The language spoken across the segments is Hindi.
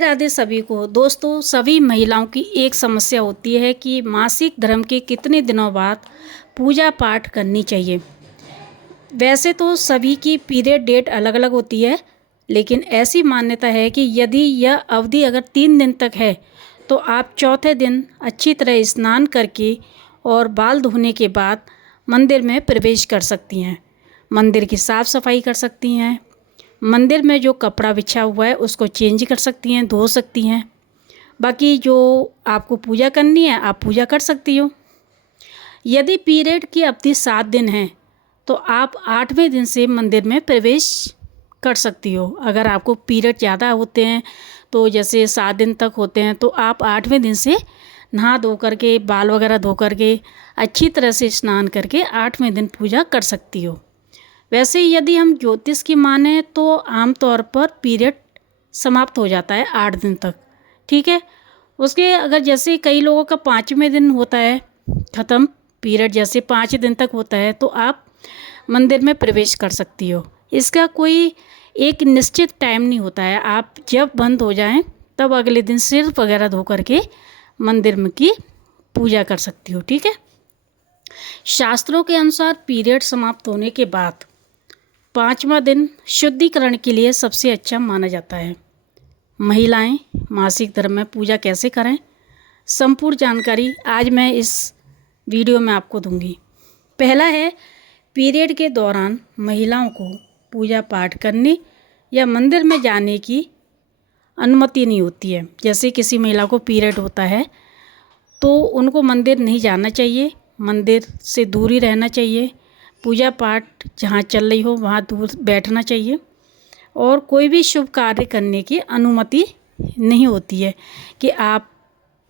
राधे सभी को। दोस्तों, सभी महिलाओं की एक समस्या होती है कि मासिक धर्म के कितने दिनों बाद पूजा पाठ करनी चाहिए। वैसे तो सभी की पीरियड डेट अलग अलग होती है, लेकिन ऐसी मान्यता है कि यदि यह अवधि अगर 3 दिन तक है तो आप चौथे दिन अच्छी तरह स्नान करके और बाल धोने के बाद मंदिर में प्रवेश कर सकती हैं। मंदिर की साफ़ सफाई कर सकती हैं। मंदिर में जो कपड़ा बिछा हुआ है उसको चेंज कर सकती हैं, धो सकती हैं। बाकी जो आपको पूजा करनी है आप पूजा कर सकती हो। यदि पीरियड की अवधि 7 दिन है तो आप 8वें दिन से मंदिर में प्रवेश कर सकती हो। अगर आपको पीरियड ज़्यादा होते हैं तो जैसे 7 दिन तक होते हैं तो आप 8वें दिन से नहा धो करके, बाल वगैरह धो करके, अच्छी तरह से स्नान करके 8वें दिन पूजा कर सकती हो। वैसे यदि हम ज्योतिष की माने तो आमतौर पर पीरियड समाप्त हो जाता है 8 दिन तक, ठीक है। उसके अगर जैसे कई लोगों का 5वें दिन होता है ख़त्म पीरियड, जैसे 5 दिन तक होता है तो आप मंदिर में प्रवेश कर सकती हो। इसका कोई एक निश्चित टाइम नहीं होता है, आप जब बंद हो जाएं तब अगले दिन सिर वगैरह धो करके मंदिर में की पूजा कर सकती हो, ठीक है। शास्त्रों के अनुसार पीरियड समाप्त होने के बाद 5वां दिन शुद्धिकरण के लिए सबसे अच्छा माना जाता है। महिलाएं मासिक धर्म में पूजा कैसे करें, संपूर्ण जानकारी आज मैं इस वीडियो में आपको दूंगी। पहला है, पीरियड के दौरान महिलाओं को पूजा पाठ करने या मंदिर में जाने की अनुमति नहीं होती है। जैसे किसी महिला को पीरियड होता है तो उनको मंदिर नहीं जाना चाहिए, मंदिर से दूर ही रहना चाहिए। पूजा पाठ जहाँ चल रही हो वहाँ दूर बैठना चाहिए और कोई भी शुभ कार्य करने की अनुमति नहीं होती है कि आप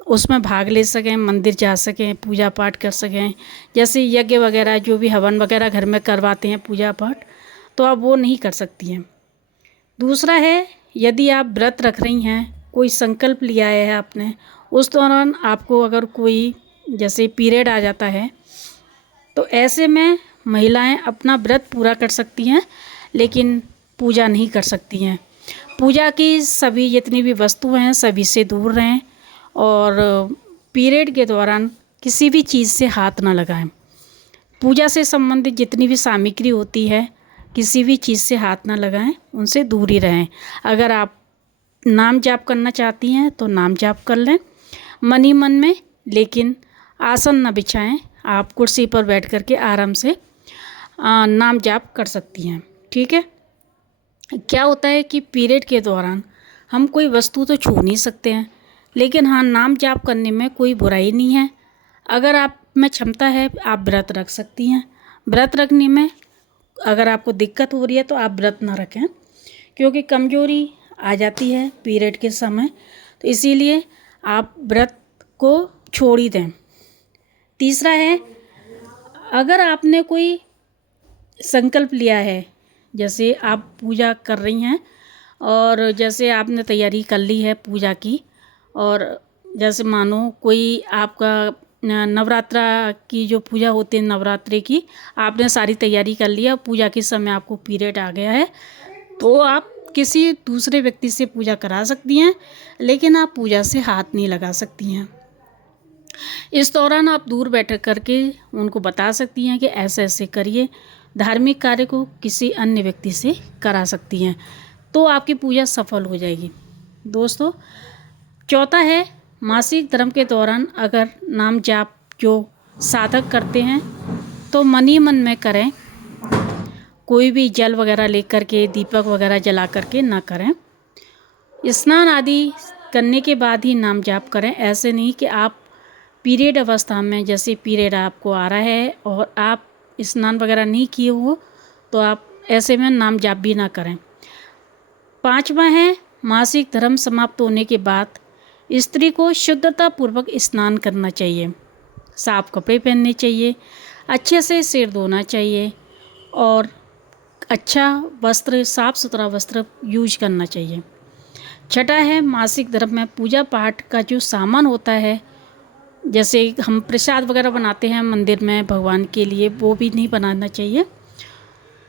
उसमें भाग ले सकें, मंदिर जा सकें, पूजा पाठ कर सकें। जैसे यज्ञ वगैरह जो भी हवन वगैरह घर में करवाते हैं पूजा पाठ, तो आप वो नहीं कर सकती हैं। दूसरा है, यदि आप व्रत रख रही हैं, कोई संकल्प लिया है आपने, उस दौरान आपको अगर कोई जैसे पीरियड आ जाता है तो ऐसे में महिलाएं अपना व्रत पूरा कर सकती हैं लेकिन पूजा नहीं कर सकती हैं। पूजा की सभी जितनी भी वस्तुएं हैं सभी से दूर रहें और पीरियड के दौरान किसी भी चीज़ से हाथ ना लगाएं। पूजा से संबंधित जितनी भी सामग्री होती है किसी भी चीज़ से हाथ ना लगाएं, उनसे दूर ही रहें। अगर आप नाम जाप करना चाहती हैं तो नाम जाप कर लें मन ही मन में, लेकिन आसन न बिछाएं। आप कुर्सी पर बैठ कर के आराम से नाम जाप कर सकती हैं, ठीक है। क्या होता है कि पीरियड के दौरान हम कोई वस्तु तो छू नहीं सकते हैं, लेकिन हाँ नाम जाप करने में कोई बुराई नहीं है। अगर आप में क्षमता है आप व्रत रख सकती हैं। व्रत रखने में अगर आपको दिक्कत हो रही है तो आप व्रत ना रखें, क्योंकि कमजोरी आ जाती है पीरियड के समय, तो इसीलिए आप व्रत को छोड़ ही दें। तीसरा है, अगर आपने कोई संकल्प लिया है, जैसे आप पूजा कर रही हैं और जैसे आपने तैयारी कर ली है पूजा की, और जैसे मानो कोई आपका नवरात्रा की जो पूजा होती है नवरात्रि की, आपने सारी तैयारी कर लिया, पूजा के समय आपको पीरियड आ गया है, तो आप किसी दूसरे व्यक्ति से पूजा करा सकती हैं, लेकिन आप पूजा से हाथ नहीं लगा सकती हैं। इस दौरान आप दूर बैठ करके उनको बता सकती हैं कि ऐसे ऐसे करिए। धार्मिक कार्य को किसी अन्य व्यक्ति से करा सकती हैं तो आपकी पूजा सफल हो जाएगी। दोस्तों, चौथा है, मासिक धर्म के दौरान अगर नाम जाप जो साधक करते हैं तो मन ही मन में करें, कोई भी जल वगैरह लेकर के दीपक वगैरह जला करके ना करें। स्नान आदि करने के बाद ही नाम जाप करें। ऐसे नहीं कि आप पीरियड अवस्था में, जैसे पीरियड आपको आ रहा है और आप स्नान वगैरह नहीं किए हो तो आप ऐसे में नाम जाप भी ना करें। 5वां है, मासिक धर्म समाप्त होने के बाद स्त्री को शुद्धता पूर्वक स्नान करना चाहिए, साफ कपड़े पहनने चाहिए, अच्छे से सिर धोना चाहिए और अच्छा वस्त्र, साफ सुथरा वस्त्र यूज करना चाहिए। छठा है, मासिक धर्म में पूजा पाठ का जो सामान होता है, जैसे हम प्रसाद वगैरह बनाते हैं मंदिर में भगवान के लिए, वो भी नहीं बनाना चाहिए,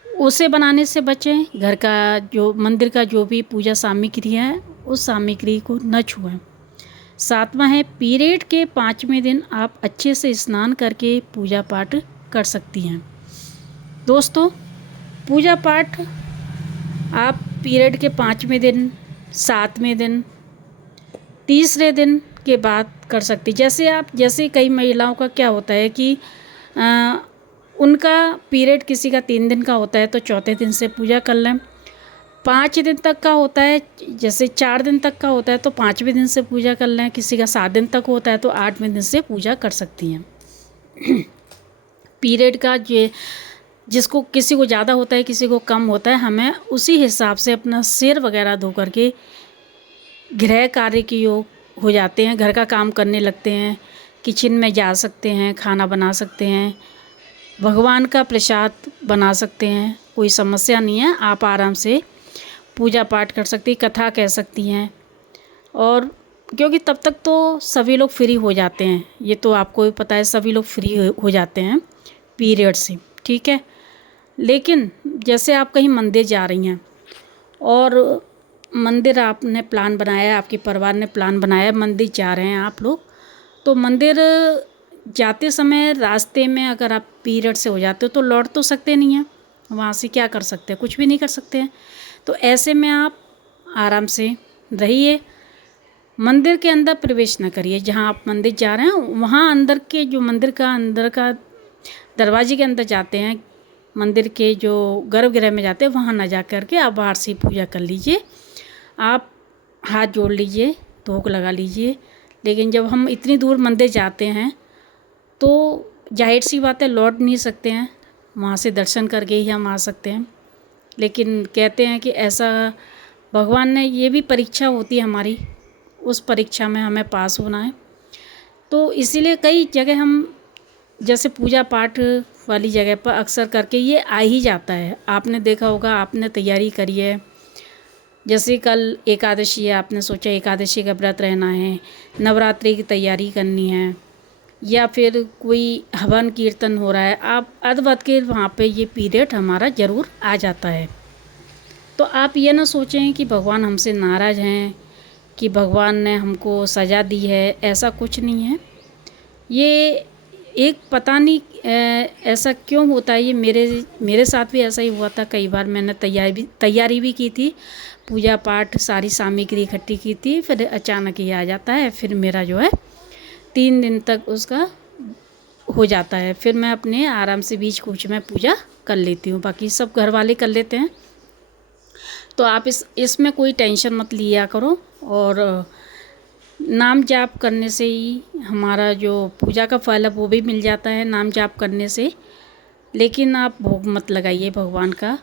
उसे बनाने से बचें। घर का जो मंदिर का जो भी पूजा सामग्री है उस सामग्री को न छुएं। 7वां है, पीरियड के 5वें दिन आप अच्छे से स्नान करके पूजा पाठ कर सकती हैं। दोस्तों, पूजा पाठ आप पीरियड के 5वें दिन, 7वें दिन, तीसरे दिन के बाद कर सकती। जैसे कई महिलाओं का क्या होता है कि उनका पीरियड किसी का 3 दिन का होता है तो चौथे दिन से पूजा कर लें। 5 दिन तक का होता है, जैसे 4 दिन तक का होता है तो 5वें दिन से पूजा कर लें। किसी का 7 दिन तक होता है तो 8वें दिन से पूजा कर सकती हैं। पीरियड का जिसको किसी को ज़्यादा होता है, किसी को कम होता है, हमें उसी हिसाब से अपना सिर वगैरह धो करके गृह कार्य के योग हो जाते हैं, घर का काम करने लगते हैं, किचन में जा सकते हैं, खाना बना सकते हैं, भगवान का प्रसाद बना सकते हैं। कोई समस्या नहीं है, आप आराम से पूजा पाठ कर सकती, कथा कह सकती हैं। और क्योंकि तब तक तो सभी लोग फ्री हो जाते हैं, ये तो आपको भी पता है, सभी लोग फ्री हो जाते हैं पीरियड से, ठीक है। लेकिन जैसे आप कहीं मंदिर जा रही हैं और मंदिर आपने प्लान बनाया, आपके परिवार ने प्लान बनाया, मंदिर जा रहे हैं आप लोग, तो मंदिर जाते समय रास्ते में अगर आप पीरियड से हो जाते हो तो लौट तो सकते नहीं हैं, वहाँ से क्या कर सकते हैं, कुछ भी नहीं कर सकते हैं। तो ऐसे में आप आराम से रहिए, मंदिर के अंदर प्रवेश न करिए। जहाँ आप मंदिर जा रहे हैं वहाँ अंदर के जो मंदिर का अंदर का दरवाजे के अंदर जाते हैं, मंदिर के जो गर्भगृह में जाते हैं वहाँ ना जा कर के आप बाहर से पूजा कर लीजिए। आप हाथ जोड़ लीजिए, धूप लगा लीजिए। लेकिन जब हम इतनी दूर मंदिर जाते हैं तो जाहिर सी बात है लौट नहीं सकते हैं, वहाँ से दर्शन करके ही हम आ सकते हैं। लेकिन कहते हैं कि ऐसा भगवान ने ये भी परीक्षा होती है हमारी, उस परीक्षा में हमें पास होना है। तो इसीलिए कई जगह हम जैसे पूजा पाठ वाली जगह पर अक्सर करके ये आ ही जाता है। आपने देखा होगा, आपने तैयारी करी है, जैसे कल एकादशी है, आपने सोचा एकादशी का व्रत रहना है, नवरात्रि की तैयारी करनी है, या फिर कोई हवन कीर्तन हो रहा है, आप अदवत के वहाँ पे ये पीरियड हमारा ज़रूर आ जाता है। तो आप ये ना सोचें कि भगवान हमसे नाराज़ हैं, कि भगवान ने हमको सज़ा दी है, ऐसा कुछ नहीं है। ये एक पता नहीं ऐसा क्यों होता है, ये मेरे साथ भी ऐसा ही हुआ था। कई बार मैंने तैयारी भी की थी, पूजा पाठ सारी सामग्री इकट्ठी की थी, फिर अचानक ये आ जाता है, फिर मेरा जो है 3 दिन तक उसका हो जाता है। फिर मैं अपने आराम से बीच कूच में पूजा कर लेती हूँ, बाकी सब घर वाले कर लेते हैं। तो आप इसमें कोई टेंशन मत लिया करो। और नाम जाप करने से ही हमारा जो पूजा का फल है वो भी मिल जाता है, नाम जाप करने से। लेकिन आप भोग मत लगाइए भगवान का,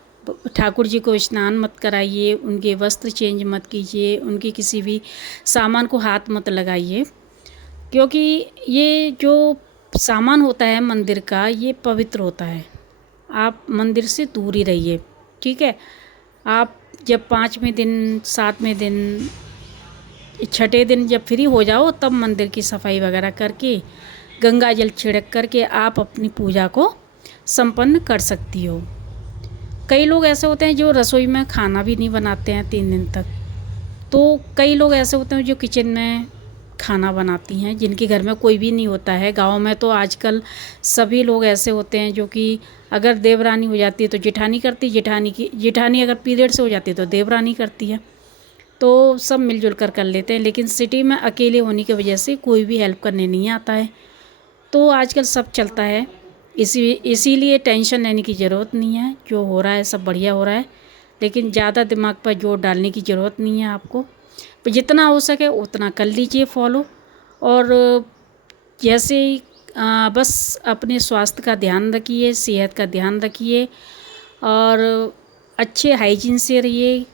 ठाकुर जी को स्नान मत कराइए, उनके वस्त्र चेंज मत कीजिए, उनके किसी भी सामान को हाथ मत लगाइए, क्योंकि ये जो सामान होता है मंदिर का ये पवित्र होता है। आप मंदिर से दूर ही रहिए, ठीक है। आप जब 5वें दिन, 7वें दिन, छठे दिन जब फ्री हो जाओ तब मंदिर की सफाई वगैरह करके गंगा जल छिड़क करके आप अपनी पूजा को संपन्न कर सकती हो। कई लोग ऐसे होते हैं जो रसोई में खाना भी नहीं बनाते हैं 3 दिन तक। तो कई लोग ऐसे होते हैं जो किचन में खाना बनाती हैं, जिनके घर में कोई भी नहीं होता है। गाँव में तो आजकल सभी लोग ऐसे होते हैं जो कि अगर देवरानी हो जाती है तो जेठानी करती, जेठानी अगर पीरियड से हो जाती है तो देवरानी करती है। तो सब मिलजुल कर लेते हैं। लेकिन सिटी में अकेले होने की वजह से कोई भी हेल्प करने नहीं आता है। तो आजकल सब चलता है, इसीलिए टेंशन लेने की ज़रूरत नहीं है। जो हो रहा है सब बढ़िया हो रहा है, लेकिन ज़्यादा दिमाग पर जोर डालने की ज़रूरत नहीं है आपको। तो जितना हो सके उतना कर लीजिए फॉलो। और जैसे बस अपने स्वास्थ्य का ध्यान रखिए, सेहत का ध्यान रखिए, और अच्छे हाइजीन से रहिए,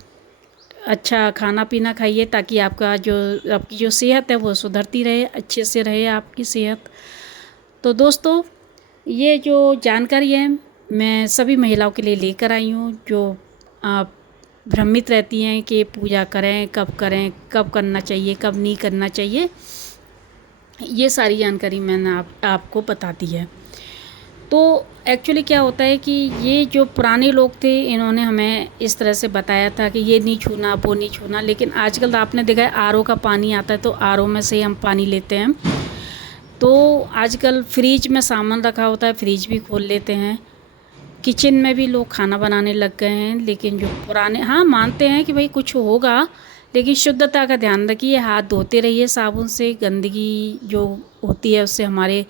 अच्छा खाना पीना खाइए, ताकि आपकी जो सेहत है वो सुधरती रहे, अच्छे से रहे आपकी सेहत। तो दोस्तों, ये जो जानकारी है मैं सभी महिलाओं के लिए लेकर आई हूँ, जो भ्रमित रहती हैं कि पूजा करें, कब करना चाहिए, कब नहीं करना चाहिए। ये सारी जानकारी मैंने आपको बता दी है। तो एक्चुअली क्या होता है कि ये जो पुराने लोग थे इन्होंने हमें इस तरह से बताया था कि ये नहीं छूना वो नहीं छूना, लेकिन आजकल आपने देखा है आरओ का पानी आता है तो आरओ में से ही हम पानी लेते हैं। तो आजकल फ्रिज में सामान रखा होता है, फ्रिज भी खोल लेते हैं। किचन में भी लोग खाना बनाने लग गए हैं, लेकिन जो पुराने, हाँ मानते हैं कि भाई कुछ होगा, लेकिन शुद्धता का ध्यान रखिए, हाथ धोते रहिए साबुन से। गंदगी जो होती है उससे हमारे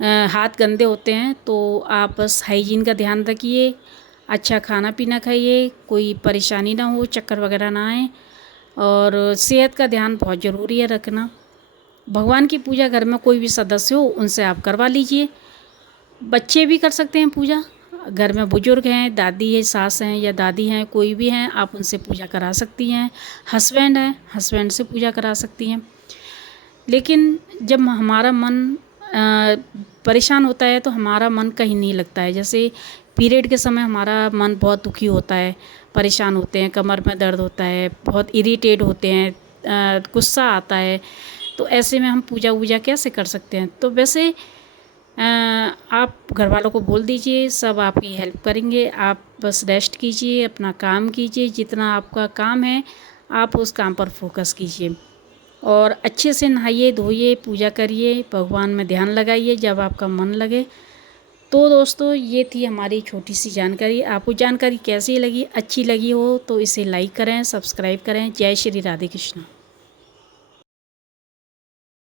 हाथ गंदे होते हैं। तो आप बस हाइजीन का ध्यान रखिए, अच्छा खाना पीना खाइए, कोई परेशानी ना हो, चक्कर वगैरह ना आए, और सेहत का ध्यान बहुत ज़रूरी है रखना। भगवान की पूजा घर में कोई भी सदस्य हो उनसे आप करवा लीजिए। बच्चे भी कर सकते हैं पूजा, घर में बुजुर्ग हैं, दादी है, सास हैं या दादी हैं, कोई भी हैं, आप उनसे पूजा करा सकती हैं। हस्बैंड हैं, हस्बैंड से पूजा करा सकती हैं। लेकिन जब हमारा मन परेशान होता है तो हमारा मन कहीं नहीं लगता है। जैसे पीरियड के समय हमारा मन बहुत दुखी होता है, परेशान होते हैं, कमर में दर्द होता है, बहुत इरिटेट होते हैं, गुस्सा आता है, तो ऐसे में हम पूजा वूजा कैसे कर सकते हैं। तो वैसे आप घर वालों को बोल दीजिए, सब आपकी हेल्प करेंगे। आप बस रेस्ट कीजिए, अपना काम कीजिए, जितना आपका काम है आप उस काम पर फोकस कीजिए, और अच्छे से नहाइए धोइए, पूजा करिए, भगवान में ध्यान लगाइए जब आपका मन लगे। तो दोस्तों ये थी हमारी छोटी सी जानकारी। आपको जानकारी कैसी लगी, अच्छी लगी हो तो इसे लाइक करें, सब्सक्राइब करें। जय श्री राधे कृष्ण।